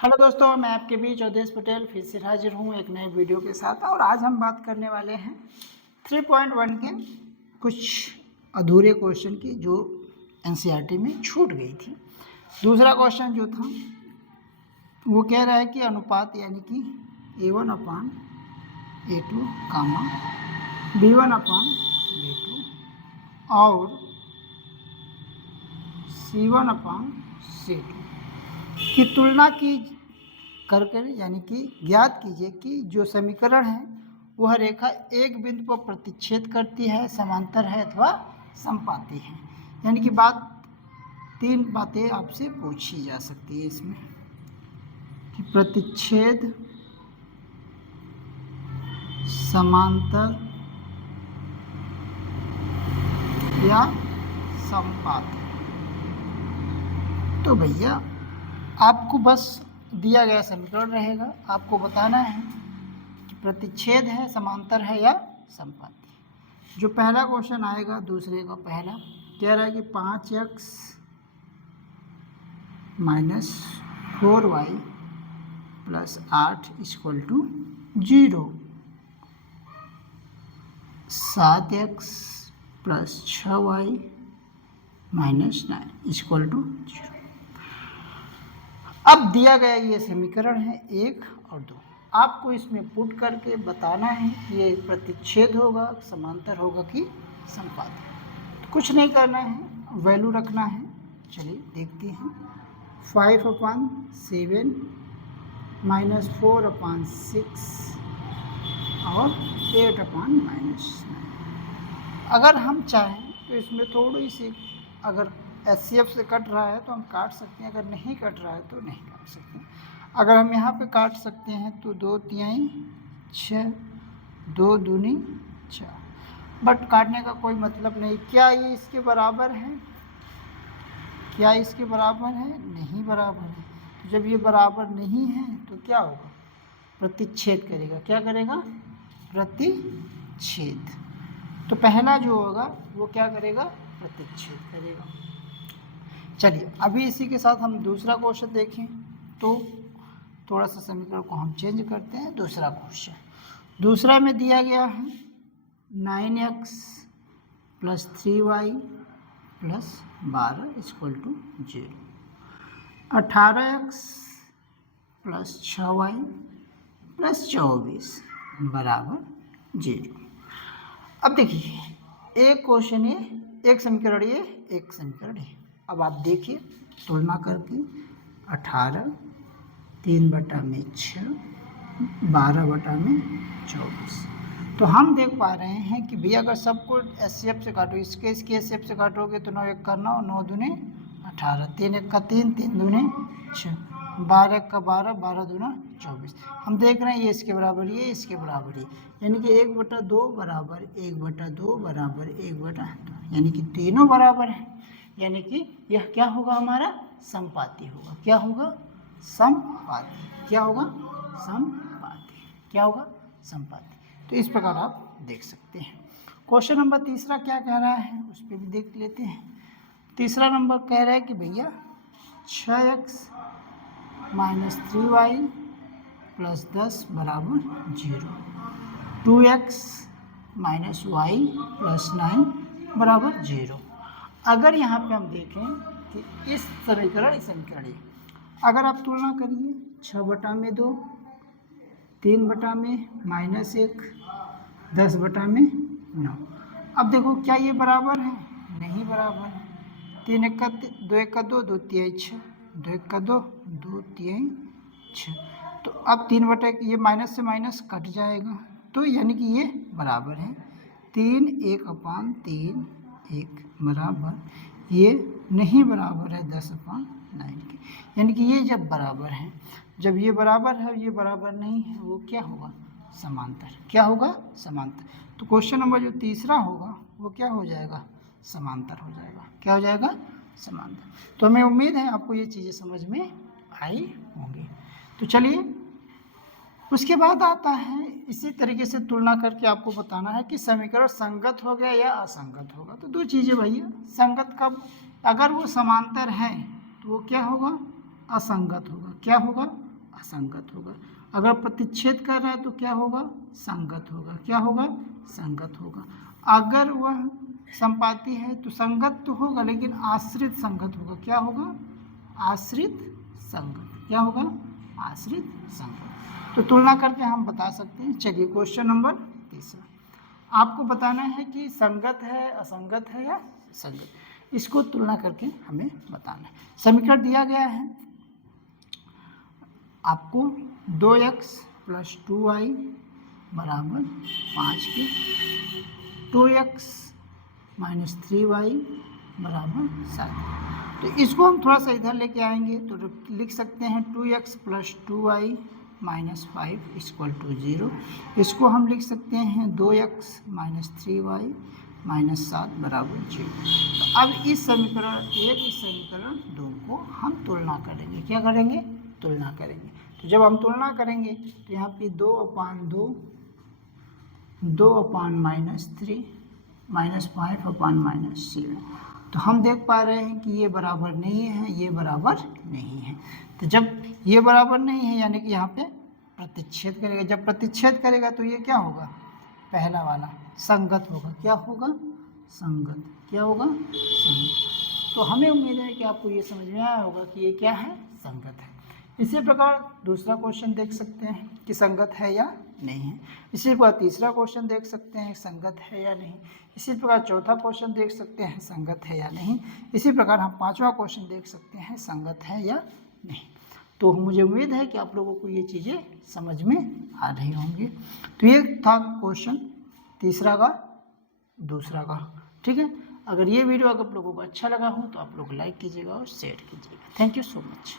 Hello दोस्तों, मैं आपके बीच अवधेश पटेल फिर से हाजिर हूँ एक नए वीडियो के साथ। और आज हम बात करने वाले हैं 3.1 के कुछ अधूरे क्वेश्चन की जो एनसीईआरटी में छूट गई थी। दूसरा क्वेश्चन जो था वो कह रहा है कि अनुपात यानी कि A1 अपान A2 कामा B1 अपान B2 और C1 अपान C2 की तुलना की कर यानी कि ज्ञात कीजिए कि जो समीकरण है वह रेखा एक बिंदु पर प्रतिच्छेद करती है, समांतर है अथवा समपाती है। यानी कि तीन बातें आपसे पूछी जा सकती है इसमें कि प्रतिच्छेद, समांतर या समपाती। तो भैया आपको बस दिया गया समीकरण रहेगा, आपको बताना है कि प्रतिच्छेद है, समांतर है या समपाती। जो पहला क्वेश्चन आएगा दूसरे का पहला कह रहा है कि 5x minus 4y plus 8 equal to 0, 7x plus 6y minus 9 equal to 0। अब दिया गया ये समीकरण है 1 और 2। आपको इसमें पुट करके बताना है कि ये प्रतिच्छेद होगा, समांतर होगा कि समपाती। तो कुछ नहीं करना है, वैल्यू रखना है। चलिए देखते हैं। 5/7 माइनस 4/6 और 8/-9। अगर हम चाहें तो इसमें थोड़ी सी, अगर एचसीएफ से कट रहा है तो हम काट सकते हैं, अगर नहीं कट रहा है तो नहीं काट सकते। अगर हम यहाँ पे काट सकते हैं तो 2 तिहाई 6, 2 दूनी 4, बट काटने का कोई मतलब नहीं। क्या ये इसके बराबर है? क्या इसके बराबर है? नहीं बराबर है। तो जब ये बराबर नहीं है तो क्या होगा? प्रतिच्छेद करेगा। क्या करेगा? प्रतिच्छेद। तो पहला जो होगा वो क्या करेगा? प्रतिच्छेद करेगा। चलिए अभी इसी के साथ हम दूसरा क्वेश्चन देखें तो थोड़ा सा समीकरण को हम चेंज करते हैं। दूसरा क्वेश्चन, दूसरा में दिया गया है 9x plus 3y plus 12 equal to 0, 18x plus 6y plus 24 बराबर 0। अब देखिए एक क्वेश्चन ये, एक समीकरण ये, एक समीकरण ये। अब आप देखिए तुलना करके 18 3/6 12/24। तो हम देख पा रहे हैं कि भैया अगर सबको एचसीएफ से काटो, इसके एचसीएफ से काटोगे तो 9 1 का 9, 9 दूने 18, 3 1 का 3, 3 दूने 6, 12 1 का 12, 12 दूना 24। हम देख रहे हैं ये इसके बराबर, ये इसके बराबर, ये यानी कि 1/2 बराबर 1/2 बराबर 1/2, यानी कि तीनों बराबर हैं। यानी कि यह क्या होगा? हमारा समपाती होगा। क्या होगा? समपाती। क्या होगा? समपाती। क्या होगा? समपाती। तो इस प्रकार आप देख सकते हैं। क्वेश्चन नंबर तीसरा क्या कह रहा है उस पर भी देख लेते हैं। तीसरा नंबर कह रहा है कि भैया 6x माइनस 3y प्लस 10 बराबर 0, 2x माइनस y प्लस 9 बराबर 0। अगर यहाँ पे हम देखें कि इस समीकरण अगर आप तुलना करिए 6/2, 3/में -1, 10/9। अब देखो क्या ये बराबर है? नहीं बराबर है। 3 1 का 2 1 का 2, 2 तिहाई 6, 2 1 का 2, 2 तिहाई 6। तो अब 3/, ये माइनस से माइनस कट जाएगा, तो यानी कि ये बराबर है 3 1/3 1 बराबर, ये नहीं बराबर है 10/9 के। यानी कि ये जब बराबर है, जब ये बराबर है ये बराबर नहीं है, वो क्या होगा? समांतर। क्या होगा? समांतर। तो क्वेश्चन नंबर जो तीसरा होगा वो क्या हो जाएगा? समांतर हो जाएगा। क्या हो जाएगा? समांतर। तो हमें उम्मीद है आपको ये चीज़ें समझ में आई होंगी। तो चलिए उसके बाद आता है इसी तरीके से तुलना करके आपको बताना है कि समीकरण संगत हो गया या असंगत होगा। तो दो चीज़ें भैया, संगत कब? अगर वो समांतर है तो वो क्या होगा? असंगत होगा। क्या होगा? असंगत होगा। अगर प्रतिच्छेद कर रहा है तो क्या होगा? संगत होगा। क्या होगा? संगत होगा। अगर वह संपाती है तो संगत तो होगा लेकिन आश्रित संगत होगा। क्या होगा? आश्रित संगत। क्या होगा? आश्रित संगत। तो तुलना करके हम बता सकते हैं। चलिए क्वेश्चन नंबर 3 आपको बताना है कि संगत है, असंगत है या संगत। इसको तुलना करके हमें बताना है। समीकरण दिया गया है आपको 2x + 2y बराबर 5 के, 2x - 3y बराबर 7। तो इसको हम थोड़ा सा इधर लेके आएंगे तो लिख सकते हैं 2x + 2y - 5 = 0। इसको हम लिख सकते हैं 2x - 3y - 7 बराबर 0। तो अब इस समीकरण 1 इस समीकरण 2 को हम तुलना करेंगे। क्या करेंगे? तुलना करेंगे। तो जब हम तुलना करेंगे तो यहाँ पे 2/2 2/-3 -5/-7। तो हम देख पा रहे हैं कि ये बराबर नहीं है, ये बराबर नहीं है। तो जब ये बराबर नहीं है यानी कि यहाँ पे प्रतिच्छेद करेगा। जब प्रतिच्छेद करेगा तो ये क्या होगा? पहला वाला संगत होगा। क्या होगा? संगत। क्या होगा? संगत। तो हमें उम्मीद है कि आपको ये समझ में आया होगा कि ये क्या है? संगत है। इसी प्रकार दूसरा क्वेश्चन देख सकते हैं कि संगत है या नहीं है। इसी प्रकार तीसरा क्वेश्चन देख सकते हैं संगत है या नहीं। इसी प्रकार चौथा क्वेश्चन देख सकते हैं संगत है या नहीं। इसी प्रकार हम पांचवा क्वेश्चन देख सकते हैं संगत है या नहीं। तो मुझे उम्मीद है कि आप लोगों को ये चीज़ें समझ में आ रही होंगी। तो ये था क्वेश्चन तीसरा का, दूसरा का। ठीक है। अगर ये वीडियो अगर आप लोगों को अच्छा लगा हो तो आप लोग लाइक कीजिएगा और शेयर कीजिएगा। Thank you so much.